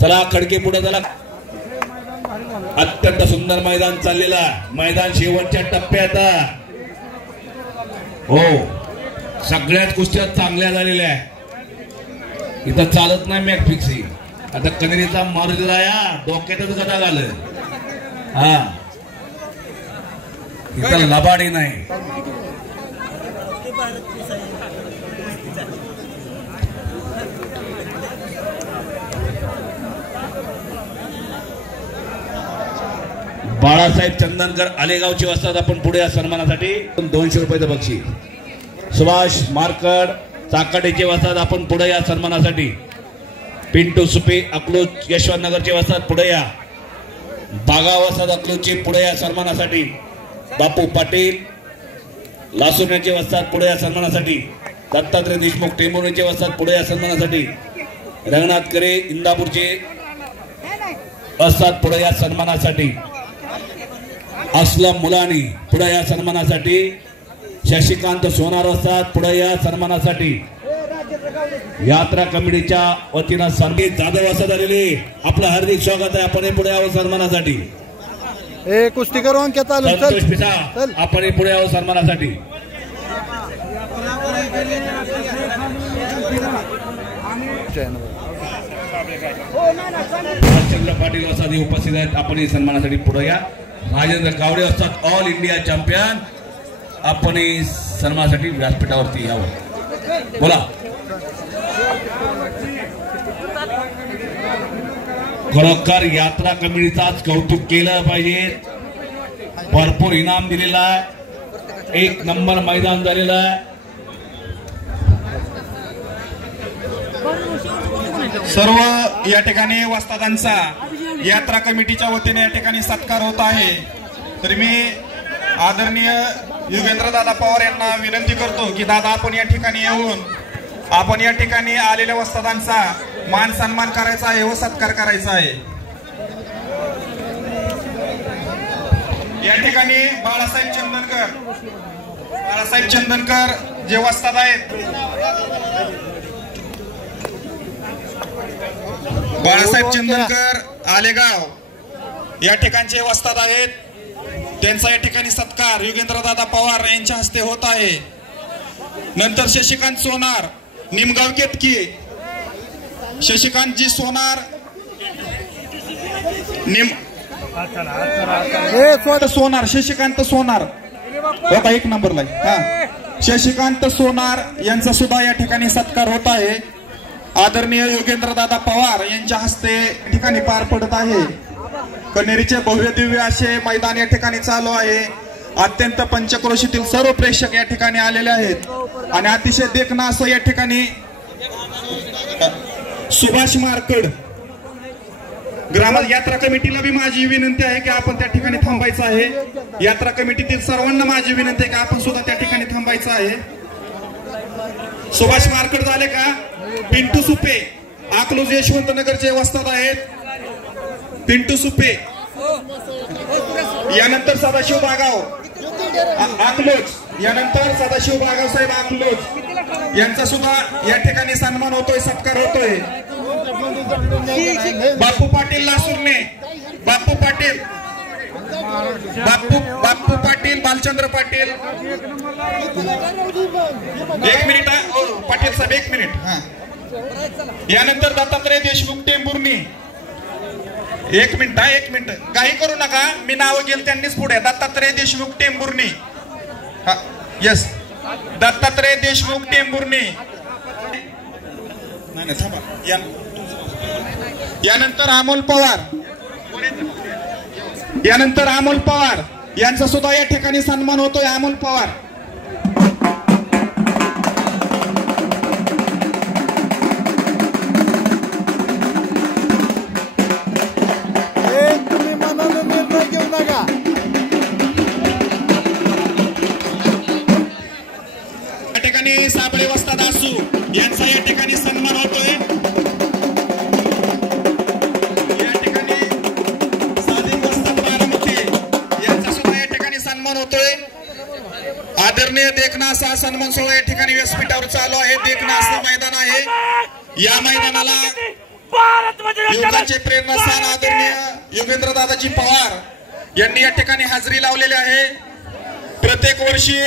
चला खडके पुढे चला. अत्यंत सुंदर मैदान चाललेला. मैदान शेवटच्या टप्प्यात. हो सगळ्याच गोष्टी चांगल्या झालेल्या आहे. इथं चालत नाही मॅच फिक्सिंग. आता कनेरीचा मारुतीला या डोक्यातच गदा घाल. हा इथं लबाडी नाही. बाळासाहेब चंदनकर आलेगावचे असतात. आपण पुढे या सन्मानासाठी 200 रुपयाचं बक्षीस. सुभाष मारकड चाकाटेचे वस्तात. आपण पुढे या सन्मानासाठी. पिंटू सुपे अकलूज यशवंतनगरचे वस्तात. पुढे या. बागा वस्तात अकलूजचे पुढे या सन्मानासाठी. बापू पाटील लासुर्याचे वस्तात. पुढे या सन्मानासाठी. दत्तात्रय देशमुख टेंभुर्णीचे वस्तात. पुढे या सन्मानासाठी. रंगनाथ करे इंदापूरचे वस्तात. पुढे या सन्मानासाठी. असलम मुलानी पुढे या सन्मानासाठी. शशिकांत सोनार असतात. पुढे या सन्मानासाठी. यात्रा कमिटीच्या वतीनं संदीप जाधव असं झालेले आपलं हार्दिक स्वागत आहे. आपण पुढे यावं सन्मानासाठी. कुस्ती करू अंकित संतोष पिता आपण पुढे यावं सन्मानासाठी. चंद्र पाटील वसादी उपस्थित आहेत. आपण सन्मानासाठी पुढे या. राजेंद्र गावडे असतात ऑल इंडिया चॅम्पियन. आपण सन्मानासाठी व्यासपीठावरती यावं. बोला. खरोखर यात्रा कमिटीचाच कौतुक केलं पाहिजे. भरपूर इनाम दिलेला आहे. 1 नंबर मैदान झालेलं आहे. सर्व या ठिकाणी वस्तादांचा यात्रा कमिटीच्या वतीने या ठिकाणी सत्कार होत आहे. तर मी आदरणीय युगेंद्र दादा पवार यांना विनंती करतो की दादा आपण या ठिकाणी येऊन आपण या ठिकाणी आलेल्या वस्तादांचा मान सन्मान करायचा आहे व सत्कार करायचा आहे. या ठिकाणी बाळासाहेब चंदनकर जे वस्ताद आहेत. बाळासाहेब चंदनकर आलेगाव या ठिकाणचे वस्ताद आहेत. त्यांचा या ठिकाणी सत्कार युगेंद्र दादा पवार यांच्या हस्ते होत आहे. नंतर शशिकांत सोनार निमगाव केतकी. शशिकांतजी सोनार शशिकांत सोनार होता 1 नंबरला. हा शशिकांत सोनार यांचा सुद्धा या ठिकाणी सत्कार होत आहे. आदरणीय योगेंद्र दादा पवार यांच्या हस्ते ठिकाणी पार पडत आहे. कनेरीचे भव्य दिव्य असे मैदान या ठिकाणी चालू आहे. अत्यंत पंचक्रोशीतील सर्व प्रेक्षक या ठिकाणी आलेले आहेत आणि अतिशय देखणं असं या ठिकाणी सुभाष मारकड ग्राम यात्रा कमिटीला भी माझी विनंती आहे की आपण त्या ठिकाणी थांबायचं आहे. यात्रा कमिटीतील सर्वांना माझी विनंती आहे की आपण सुद्धा त्या ठिकाणी थांबायचं आहे. सुभाष मारकड झाले का? पिंटू सुपे अकलूज यशवंतनगरचे वस्ताद आहेत. पिंटू सुपे. यानंतर सदाशिव बागाव अकलूज. यानंतर सदाशिव बागाव साहेब अकलूज यांचा सुद्धा या ठिकाणी सन्मान होतोय, सत्कार होतोय. बापू पाटील लासुर्णे. बापू पाटील बालचंद्र पाटील. 1 मिनिट पाटील साहेब 1 मिनिट. हा यानंतर दत्तात्रय देशमुख टेंभुर्णी. 1 मिनिट काही करू नका. मी नाव घेईल त्यांनीच पुढे. दत्तात्रय देशमुख टेंभुर्णी. यस दत्तात्रय देशमुख टेंभुर्णी. नाही थांबा. यानंतर अमोल पवार यांचा सुद्धा या ठिकाणी सन्मान होतोय. अमोल पवार. तुम्ही मनानं निर्णय घेऊ नका. या ठिकाणी साबळे वस्ताद आसू यांचा या ठिकाणी सन्मान होतोय. या ठिकाणी सादिक वस्ताद बारामती यांचा सुद्धा या ठिकाणी सन्मान होतोय. आदरणीय देखना असा सन्मान सोहळा या ठिकाणी व्यासपीठावर चालू आहे. देखना असं मैदान आहे. या मैदानाला युवकांचे प्रेरणास्थान आदरणीय योगेंद्र दादाजी पवार यांनी या ठिकाणी हजेरी लावलेली आहे. प्रत्येक वर्षी